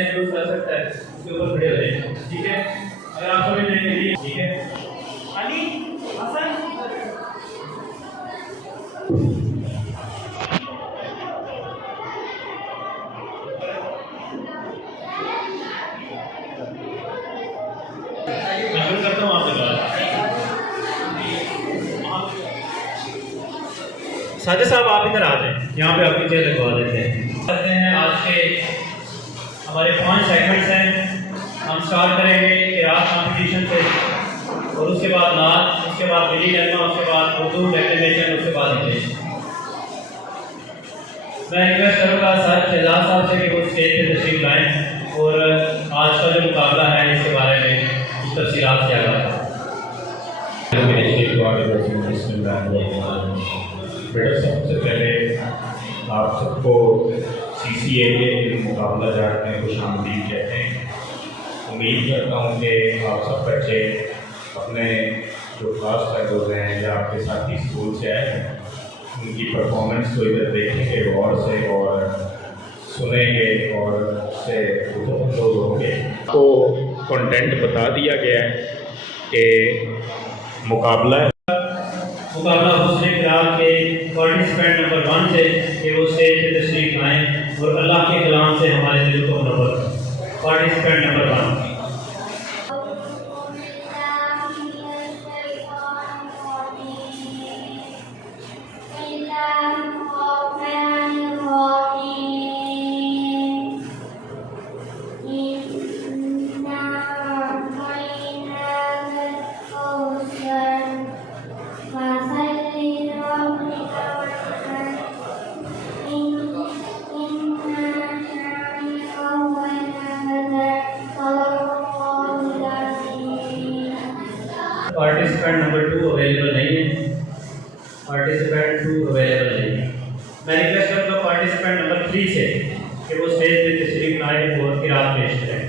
में यूज कर सकता है उसके ऊपर खड़े हो जाए, ठीक है। अगर आप समझ लेंगे, ठीक है। अली हसन मैं शुरू करता हूँ आपके पास। साजिद साहब आप इधर आ जाएं, यहाँ पे आपकी चेयर लगवा देते हैं। करते हैं आज के हमारे 5 सेगमेंट्स हैं। हम स्टार्ट करेंगे किरात कंपटीशन से, और उसके बाद नात, उसके बाद मिली नगमा, उसके बाद उर्दू डेक्लेमेशन, उसके बाद इंग्लिश। मैं रिक्वेस्ट करूँगा सर शहजाद साहब से कि वो स्टेज पे तशरीफ लाएँ और आज का जो मुकाबला है इसके बारे में कुछ तफसीलात से आगाह। बेटा सबसे पहले आप सबको CCA के मुकाबला जाट में खुश आमदीद कहते हैं। उम्मीद करता हूँ कि आप सब बच्चे अपने जो क्लास फेलोज हैं या आपके साथी स्कूल से आए हैं उनकी परफॉर्मेंस को इधर देखेंगे गौर से और सुनेंगे और उससे लुत्फ़अंदोज़ होंगे। तो कंटेंट बता दिया गया है कि मुकाबला हुस्न क़िरात के पार्टिसिपेंट नंबर 1 से कि वो स्टेज पे तशरीफ लाएँ और अल्लाह के कलाम से हमारे दिल को मुनव्वर करें। Participant number 1। Participant number 2 available नहीं है। पार्टिसिपेंट 2 अवेलेबल नहीं है। मैं रिक्वेस्ट करता हूँ पार्टिसिपेंट नंबर 3 से कि वो स्टेज पे तशरीफ लाए और किरात पेश करें।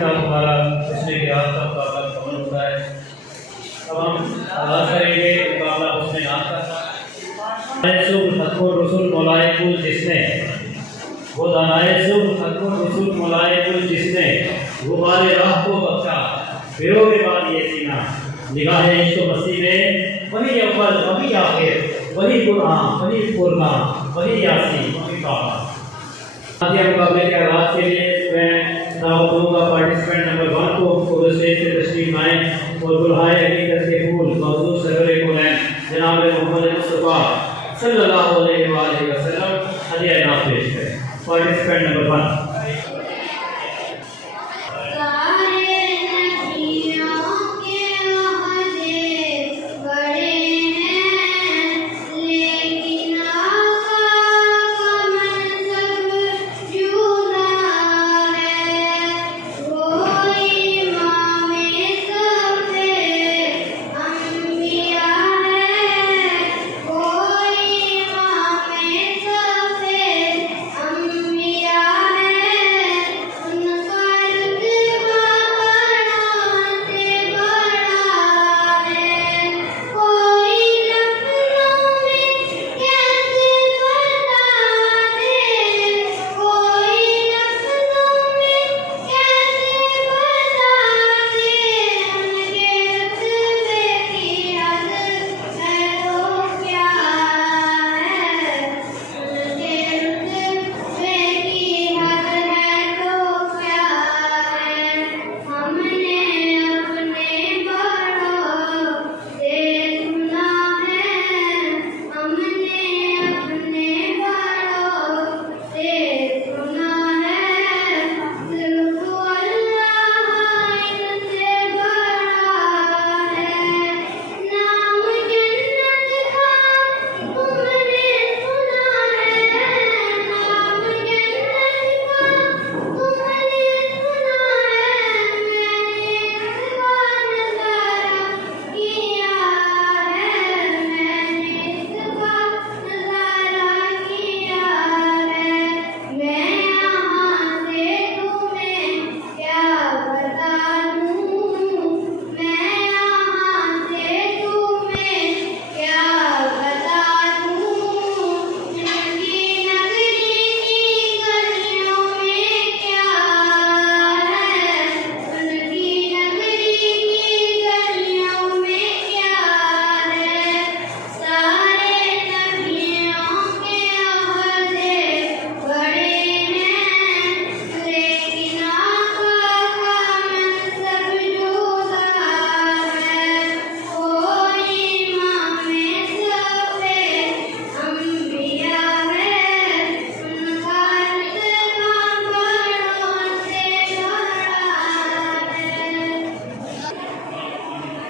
साथ हमारा हुस्न क़िराअत का मुकाबला मुकम्मल होता है। अब हम आगाज़ करेंगे मुकाबला हुस्न नात का। रसूल मौलाए कुल जिसने वो दानाए रसूल मौलाए कुल जिसने गुबारे राह को बख्शा फिरो के बाद ये सीना निगाह इश्क़ मसीह में वही अव्वल वही आखिर वही कुरान वही फुरकान वही यासीन वही ताहा। आज के मुकाबले के आगाज़ के लिए मैं दावत दूंगा पार्टिसिपेंट नंबर 1 को स्टेज पे तशरीफ लाएं और दुल्हाए हकीकत के फूल मौजूद सरवर कुरैन जनाब मोहम्मद मुस्तफ़ा सल्लल्लाहु अलैहि वसल्लम हदिया इनाम पेश करें। Participant number 1।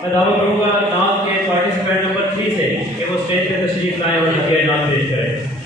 मैं दावा करूँगा नाम के पार्टिसिपेंट नंबर 3 से कि वो स्टेज पे तशरीफ लाएं और हदिया इनाम पेश करें।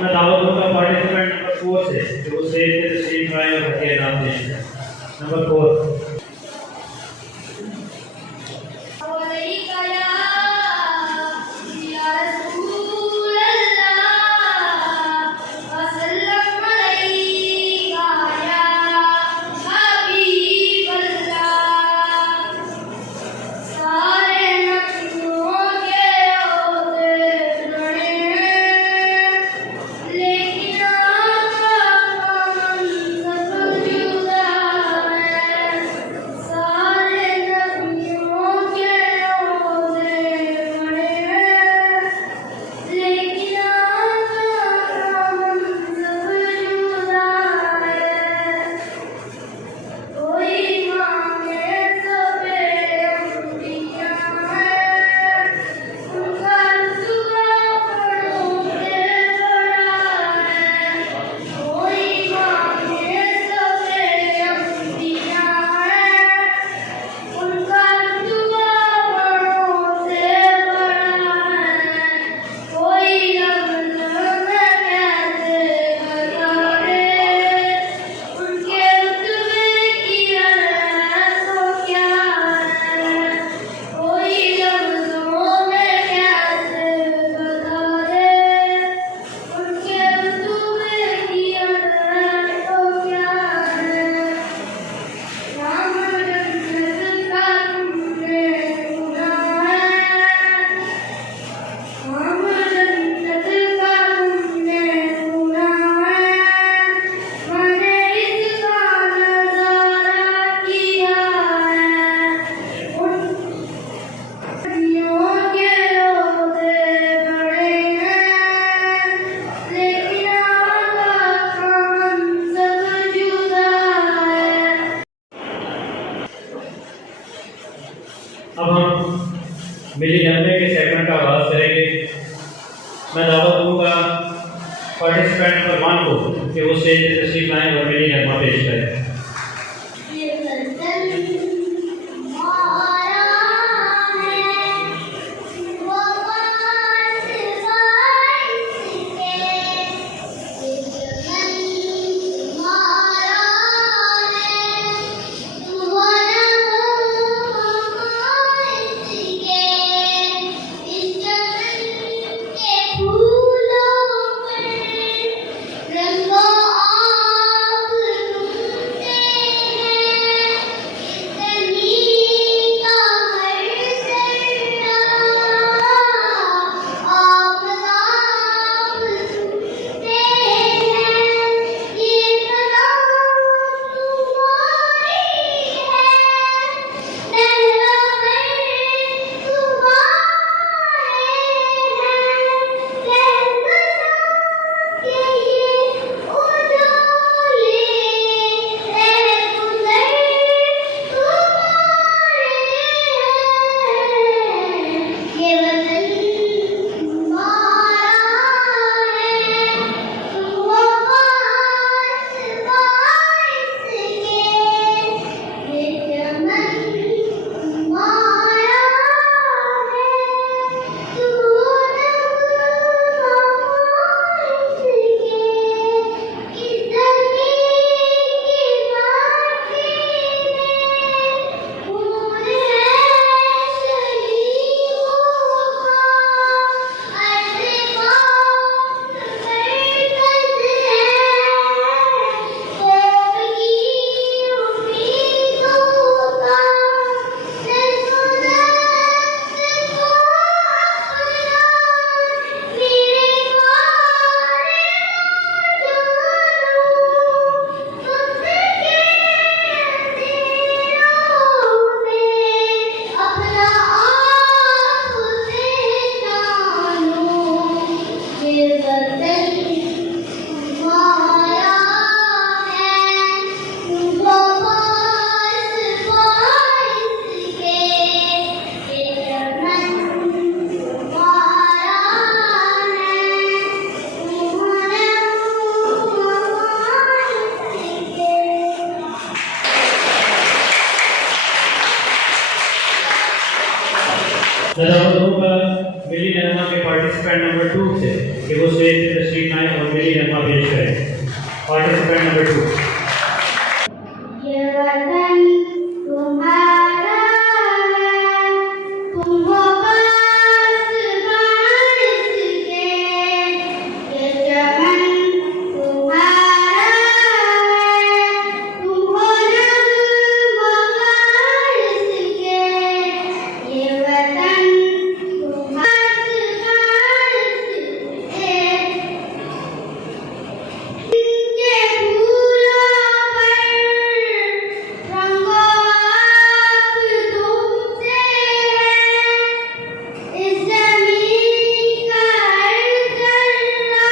मैं दावत दूंगा पार्टिसिपेंट नंबर 4 से जो स्टेज पे तशरीफ लाए और हथियार नाम पेश करें। नंबर 4। अब हम मिली नब्बे के सेगमेंट का आगाज करेंगे। मैं दावत दूंगा पार्टिसिपेंट नंबर 1 को कि वो स्टेज पे तशरीफ लाएं और मिली नगमा पेश करें। मैं दावत दूंगा मिली नगमा के पार्टिसिपेंट नंबर 2 से कि वो स्टेज पे तशरीफ लाएं और मिली नगमा पेश करें। Participant number 2। ये वतन तुम्हारा है, तुम हो पासबान इसके। ये चमन तुम्हारा है, तुम हो नगमागार इसके। ये वतन तुम्हारा इसके। इनके फूलों पर रंगो आप तुमसे है। इस ज़मीन का हर जर्रा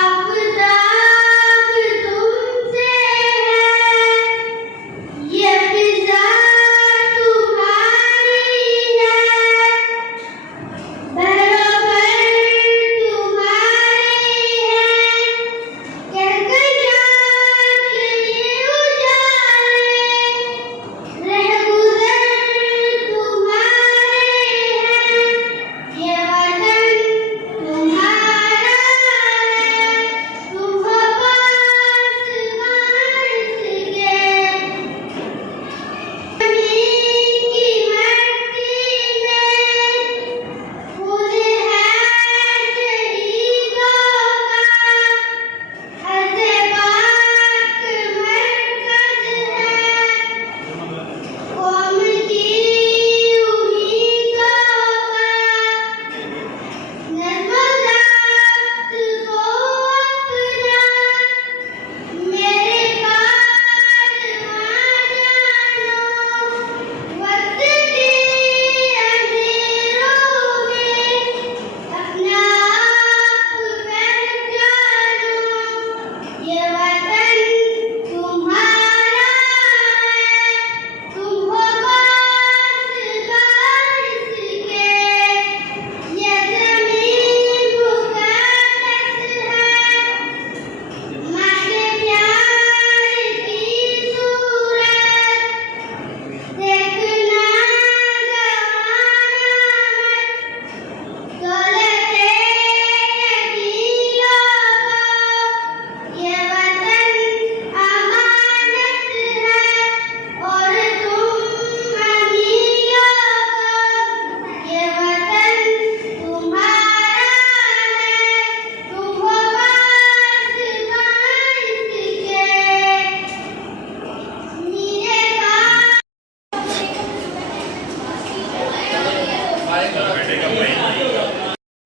आफ़ताब तुमसे है। ये फ़िज़ा तुम्हारी है, बहरों पर तुम्हारी है।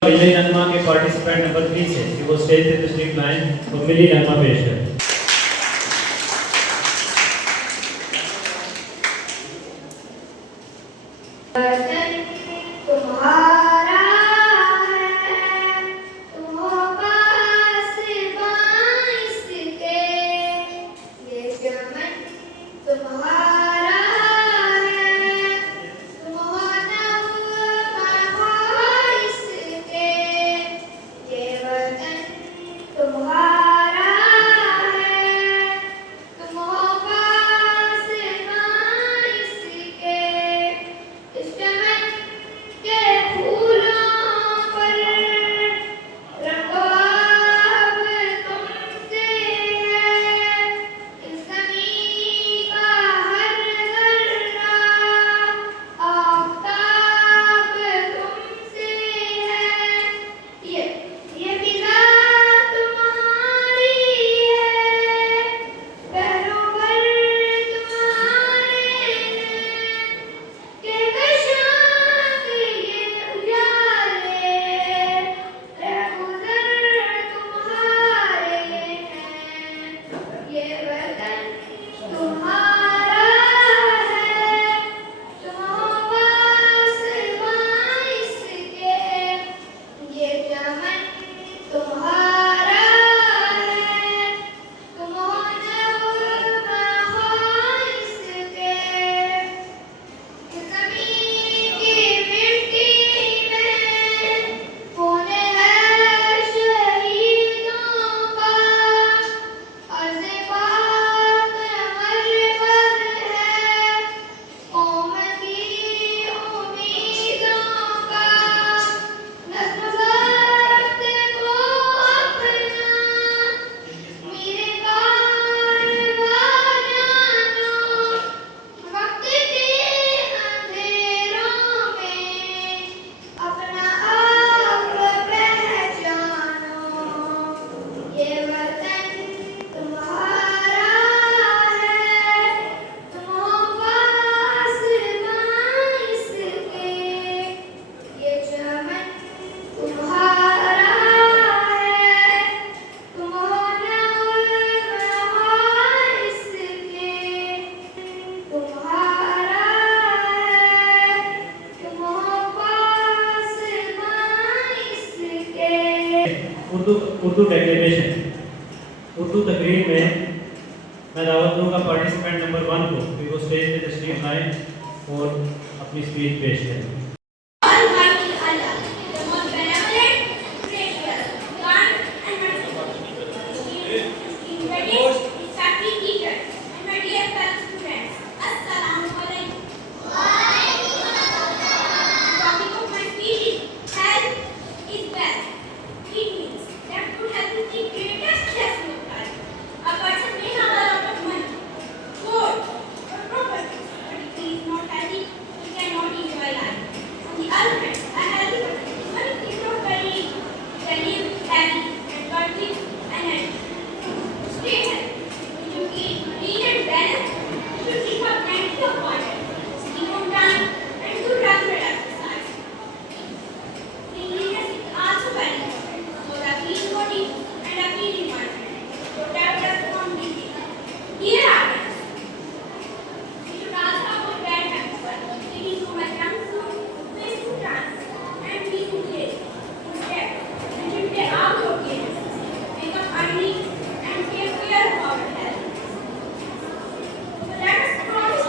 मिली नगमा के पार्टिसिपेंट नंबर 3 से कि वो स्टेज पे तशरीफ लाएं और मिली नगमा पेश करें। वतन तुम्हारा है, तुम हो पासबान इसके। ये चमन तुम्हारा है, तुम हो नगमागार इसके। ये वतन तुम्हारा है, उर्दू डेक्लेरेशन। उर्दू तकरीर में मैं दावत दूंगा पार्टिसिपेंट नंबर 1 को कि वो स्टेज पे तशरीफ लाएं और अपनी स्पीच पेश करें। Almighty Allah, the most benevolent, gracious, kind and merciful. Distinguished, respected teachers, and my dear fellow students, Assalamu alaikum. The topic of my speech is health is wealth. It means that good health is the greatest blessing of life. A person may have a lot of money, gold, or property, but if he is not healthy, he cannot enjoy life. On the other hand, a healthy person, even if he is not very rich, can live happy and got with energy. To stay healthy, we should eat clean and balanced. We should drink up plenty of water, sleep on time, and do regular exercise. Cleanliness is also very important. So the clean body and a clean environment protect us from disease. Dear audience, we should also avoid bad habits, eating too much junk food, wasting time, and being lazy. Instead, we should play outdoor games, wake up early, and take care of our health. So let us promise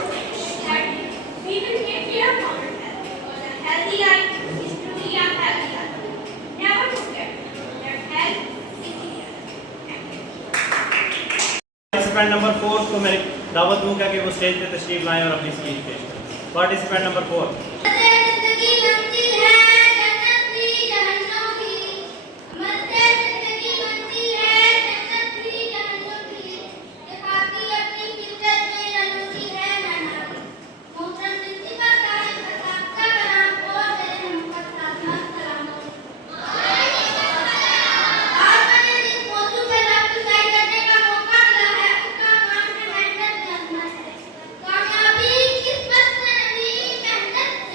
that we will take care of our health, because a healthy life is truly a healthy life. Never forget that health is the health. Thank you. Participant number 4 को मैं दावत दूंगा कि वो stage पे तशरीफ लाएं और अपनी स्पीच पेश करें। Participant number 4। जिंदगी मंजिल है जन्नत भी जहन्नुम भी मस्ते जिंदगी मंजिल है जन्नत भी जहन्नुम भी दिखाती अपनी फितरत में रंगती है नानावी मोहतरम प्रिंसिपल साहिब का कलाम और मेरे हमकर साथियों सलाम। आज मैंने जिस मौजू पर लफ्ज़ शायद करने का मौका मिला है उसका नाम है मेहनत से अजमत है। कामयाबी किस्मत से नहीं मेहनत से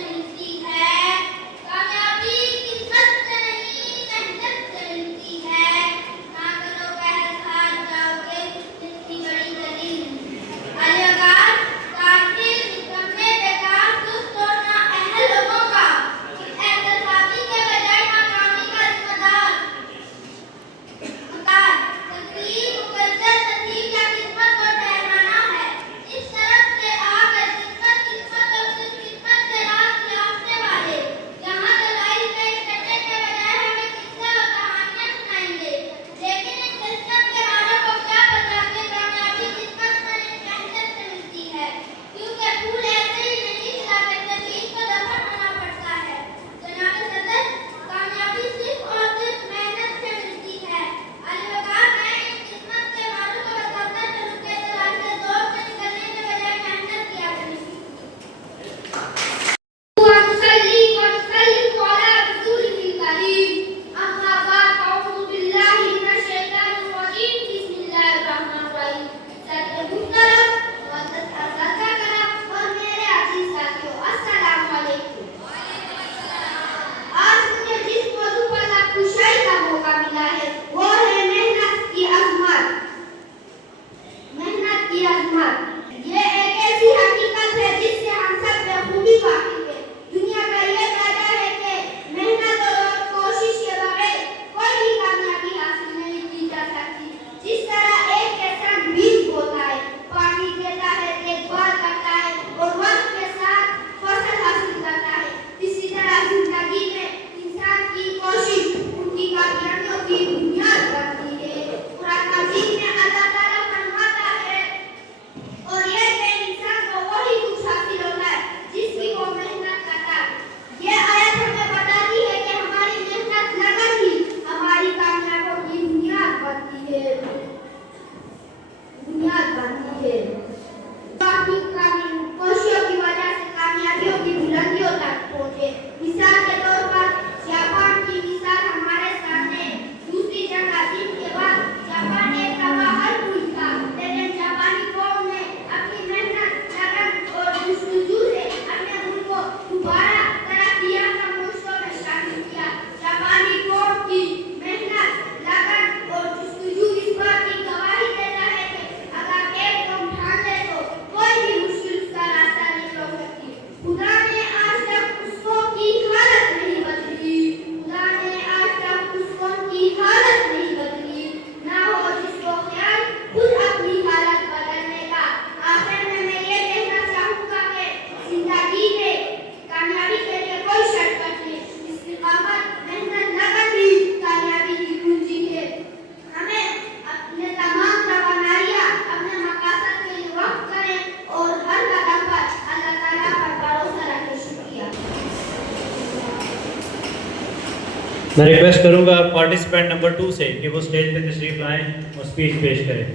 मैं रिक्वेस्ट करूंगा पार्टिसिपेंट नंबर 2 से कि वो स्टेज पे तशरीफ लाएं और स्पीच पेश करें।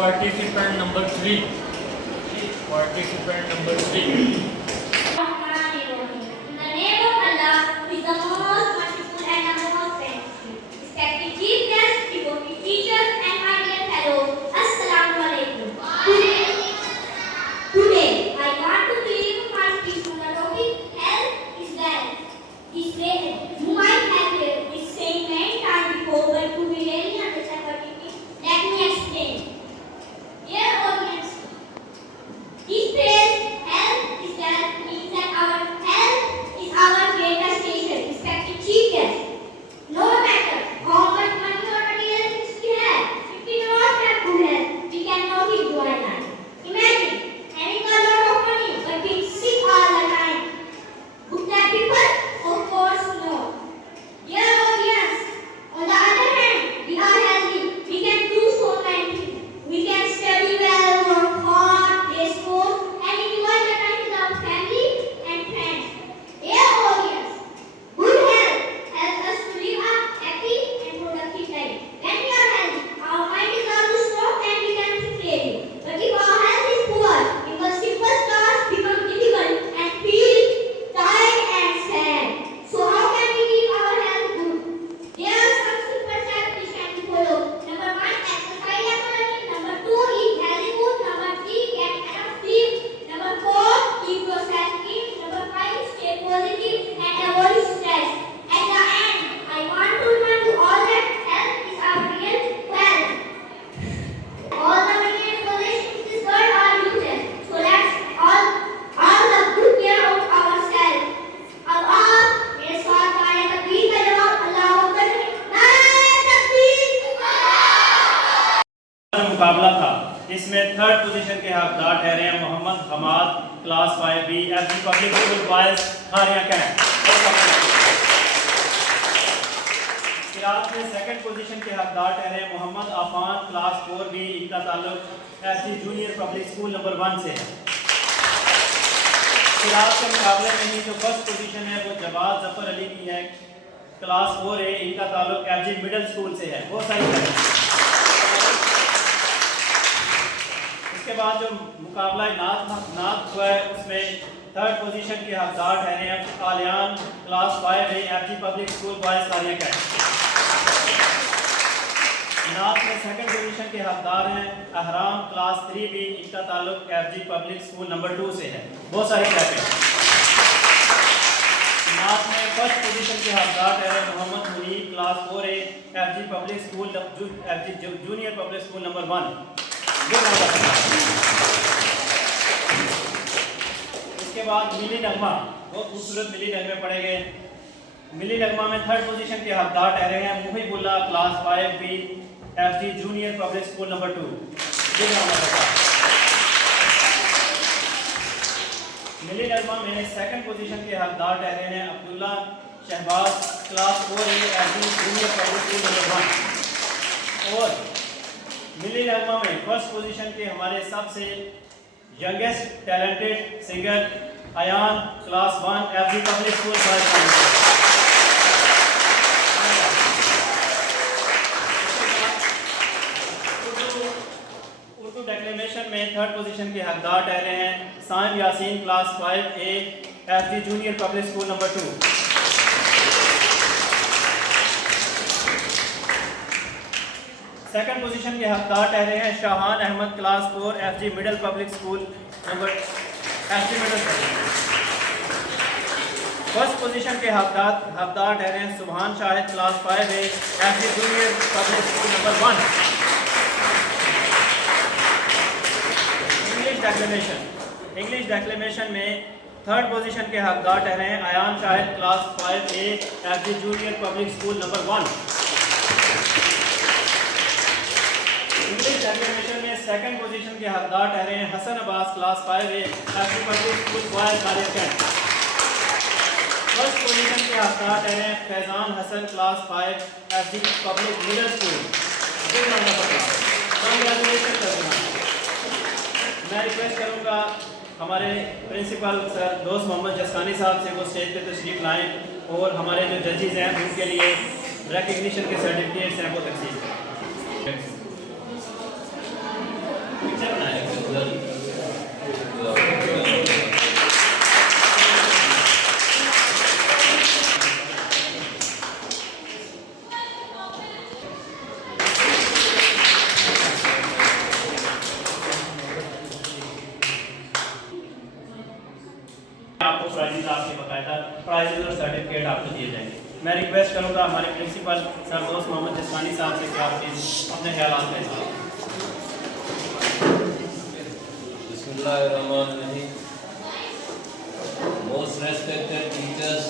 Participant number 3. Participant number 3. In the name of Allah, who is the most merciful and the most merciful. Respected chief guests, devoted teachers, and my dear fellows, Assalamu alaikum. Today, I want to give my speech on the topic health is wealth. This way, you might have heard this saying many times before, but to be really understand what it means, let me explain. Dear audience, this phrase health is wealth means that our health is our greatest treasure. Respected chief guests, no matter how much money or material things we have, हकदार ठहरे हैं Mohammad Hamad class 5B FG public school boys Kharian cantt. किरात में second position के हकदार ठहरे Mohammad Afan class 4B, इनका ताल्लुक FG junior public school number 1 से है। किरात के मुकाबले में ही जो फर्स्ट पोजीशन है वो जवाद जफर अली की है, क्लास 4A, इनका ताल्लुक FG मिडिल स्कूल से है। बहुत सारी है। इसके बाद जो मुकाबला नात हुआ है उसमें थर्ड पोजीशन के हकदार ठहरे हैं Aliyan class 5A FG public school boys Kharian cantt. नात में सेकंड पोजीशन के हकदार हैं अहराम क्लास 3B, इनका ताल्लुक FG पब्लिक स्कूल नंबर 2 से है। बहुत सारी क्लैपें। नात में फर्स्ट पोजीशन के हकदार ठहरे Mohammad Munib class 4A FG public school FG junior public school number 1। इसके बाद मिली नगमा, बहुत खूबसूरत मिली नगमे पढ़े गए। मिली नगमा में थर्ड पोजीशन के हकदार ठहरे हैं Muhibullah class 5B FG junior public school number 2। मिली नगमा में सेकंड पोजीशन के हकदार ठहरे हैं Abdullah Shahbaz class 4A FG junior public school number 1। और मिली नगमा में फर्स्ट पोजीशन के हमारे सबसे youngest talented singer Ayan class 1 FG public school Urdu declamation में थर्ड पोजीशन के हकदार ठहरे हैं Saim Yasin class 5A FG junior public school number 2। Second position के हकदार ठहरे हैं Shahan Ahmed class 4 FG middle public school number FG middle. First position के हकदार ठहरे हैं Subhan Shahid class 5A FG junior public school number 1। English declamation में थर्ड पोजीशन के हकदार ठहरे हैं Ayan Shahid class 5A FG junior public school number 1। English declamation में सेकंड पोजीशन के हकदार ठहरे हैं Hassan Abbas class 5A FG public school boys Kharian cantt. First position के हकदार ठहरे हैं Faizan Hassan class 5 FG public middle school. मैं रिक्वेस्ट करूंगा हमारे प्रिंसिपल सर दोस्त मोहम्मद जसकानी साहब से वो स्टेज पे तशरीफ लाएं और हमारे जो जजेस हैं उनके लिए रिकग्निशन के सर्टिफिकेट्स हैं वो तकसीम करें। आपको प्राइजेस आपके बकायदा प्राइजेस और सर्टिफिकेट आपको दिए जाएंगे। मैं रिक्वेस्ट करूंगा हमारे प्रिंसिपल सर दोस्त मोहम्मद जसवानी साहब से कि आप अपने ख्यालात पेश करें। बिस्मिल्लाहिर्रहमानिर्रहीम। Most respected teachers,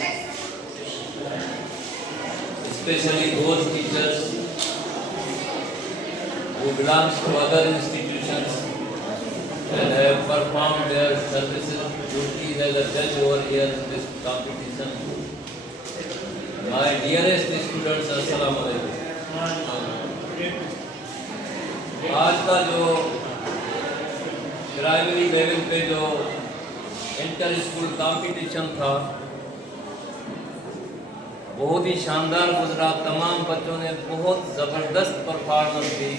especially those teachers who belongs to other institutions and have performed their services duties as a judge over here in this competition. My dearest students, अस्सलाम वालेकुम। आज का जो प्राइमरी लेवल पे जो इंटर स्कूल कंपटीशन था बहुत ही शानदार गुजरा। तमाम बच्चों ने बहुत ज़बरदस्त परफॉर्मेंस दी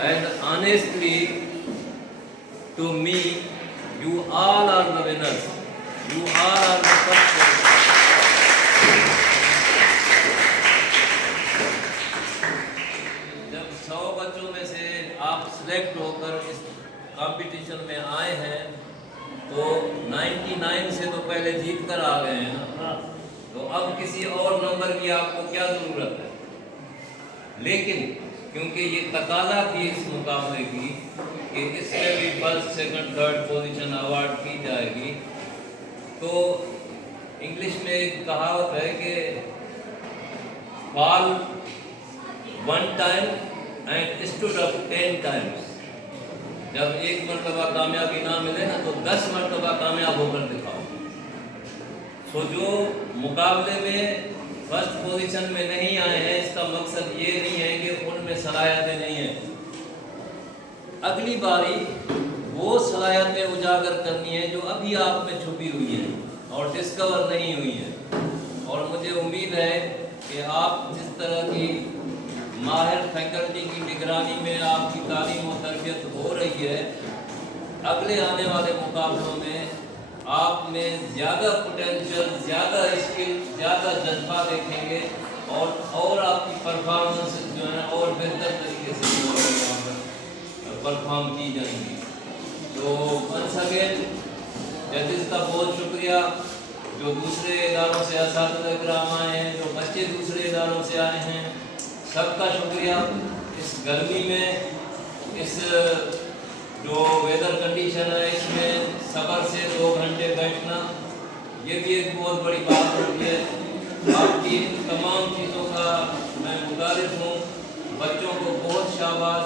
and honestly to me you all are the winners, you all are the first. जब 100 बच्चों में से आप सिलेक्ट होकर इस कंपटीशन में आए हैं तो 99 से तो पहले जीत कर आ गए हैं ना, तो अब किसी और नंबर की आपको क्या ज़रूरत है। लेकिन क्योंकि ये तकाजा थी इस मुकाबले की कि इसमें भी first second third position award की जाएगी, तो इंग्लिश में एक कहावत है कि fall 1 time and stood up 10 times. जब एक मरतबा कामयाबी ना मिले ना तो 10 मरतबा कामयाब होकर दिखाओ। तो जो मुकाबले में फर्स्ट पोजीशन में नहीं आए हैं, इसका मकसद ये नहीं है कि उनमें सलाहियतें नहीं हैं। अगली बारी वो सलाहियतें उजागर करनी है जो अभी आप में छुपी हुई हैं और डिस्कवर नहीं हुई हैं। और मुझे उम्मीद है कि आप जिस तरह की माहिर फैकल्टी की निगरानी में आपकी तालीम और तरबियत हो रही है, अगले आने वाले मुकाबलों में आप में ज़्यादा पोटेंशियल, ज़्यादा स्किल, ज़्यादा जज्बा देखेंगे और आपकी परफॉर्मेंस जो है और बेहतर तरीके से परफॉर्म की जाएंगी। तो वंस अगेन जजेस का बहुत शुक्रिया, जो दूसरे इदारों से असातिज़ा इकराम आए हैं, जो बच्चे दूसरे इदारों से आए हैं, सबका शुक्रिया। इस गर्मी में इस जो वेदर कंडीशन है इसमें सब्र से 2 घंटे बैठना ये भी एक बहुत बड़ी बात होती है। आपकी इन तमाम चीज़ों का मैं मुतारिफ हूँ। बच्चों को बहुत शाबाश,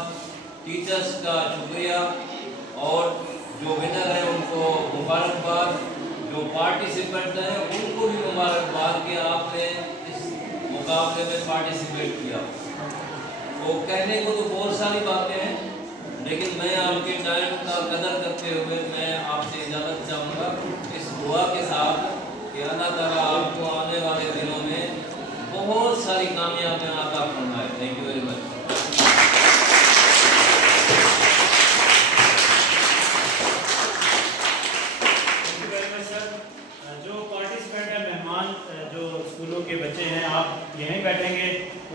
टीचर्स का शुक्रिया और जो विनर है उनको मुबारकबाद, जो पार्टिसिपेंट हैं उनको भी मुबारकबाद कि आपने इस मुकाबले में पार्टिसिपेट किया। तो कहने को तो बहुत सारी बातें हैं, लेकिन मैं आपके टाइम का कदर करते हुए मैं आपसे इजाज़त चाहूँगा इस दुआ के साथ कि अल्लाह ताला आपको आने वाले दिनों में बहुत सारी कामयाबियाँ अता फरमाए। Thank you very much. स्कूलों के बच्चे हैं आप यहीं बैठेंगे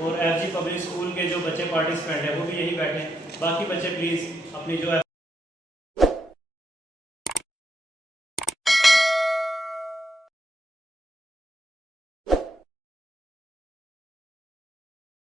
और एफजी पब्लिक स्कूल के जो बच्चे पार्टिसिपेंट हैं वो भी यहीं बैठें। बाकी बच्चे प्लीज़ अपनी जो